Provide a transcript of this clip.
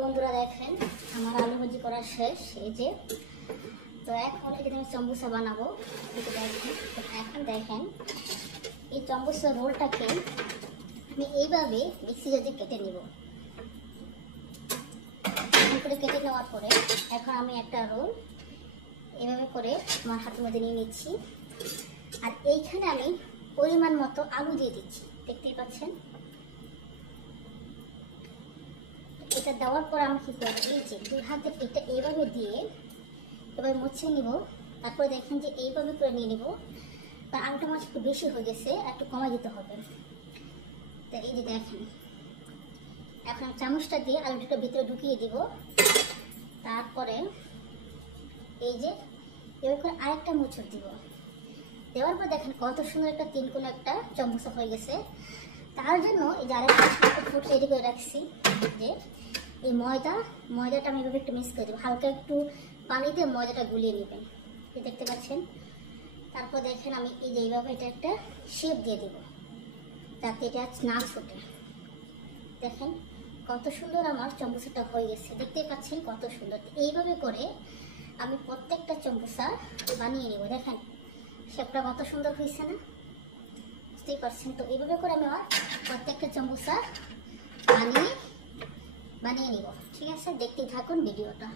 বন্ধুরা দেখেন আমার আলু ভাজি করা শেষ। এই যে তো এখন এই যে আমি চম্বুসা বানাবো। এখন দেখেন এই চম্বুসা রোলটাকে আমি এইভাবে মিক্সি জারে কেটে নেব। করে কেটে নেওয়ার পরে এখন আমি একটা রোল এইভাবে করে আমার হাতের মধ্যে নিয়ে নিচ্ছি। আর এইখানে আমি পরিমাণ মতো আলু দিয়ে দিচ্ছি, দেখতেই পাচ্ছেন। এটা দেওয়ার পর আমি কি করবো, এই যে দুই হাতে এটা এইভাবে দিয়ে এবার মুছে নিব। তারপরে দেখেন যে এইভাবে করে নিয়ে নিব। কারণ আলুটা মাছ একটু বেশি হয়ে গেছে, একটু কমাই দিতে হবে। তো এই যে দেখেন এখন চামচটা দিয়ে আলুটা ভিতরে ঢুকিয়ে দিব। তারপরে এই যে এবার করে আরেকটা মুচড় দিব। দেওয়ার পর দেখেন কত সুন্দর একটা তিন কোণ একটা চম্বুসা হয়ে গেছে। তার জন্য এই যে আরেকটা ফুট রেডি করে রাখছি। যে এই ময়দাটা আমি এভাবে একটু মিক্স করে দেবো, হালকা একটু পানি দিয়ে ময়দাটা গুলিয়ে নেবেন, দেখতে পাচ্ছেন। তারপর দেখেন আমি এই যে এইভাবে এটা একটা শেপ দিয়ে দেবো যাতে এটা না ছোটে। দেখেন কত সুন্দর আমার চম্বুসাটা হয়ে গেছে, দেখতেই পাচ্ছেন কত সুন্দর। এইভাবে করে আমি প্রত্যেকটা চম্বুসা বানিয়ে নেব। দেখেন শেপটা কত সুন্দর হয়েছে না, বুঝতেই পারছেন। তো এইভাবে করে আমি আমার প্রত্যেকটা চম্বুসা বানিয়ে নিব। ঠিক আছে, দেখতেই থাকুন ভিডিওটা।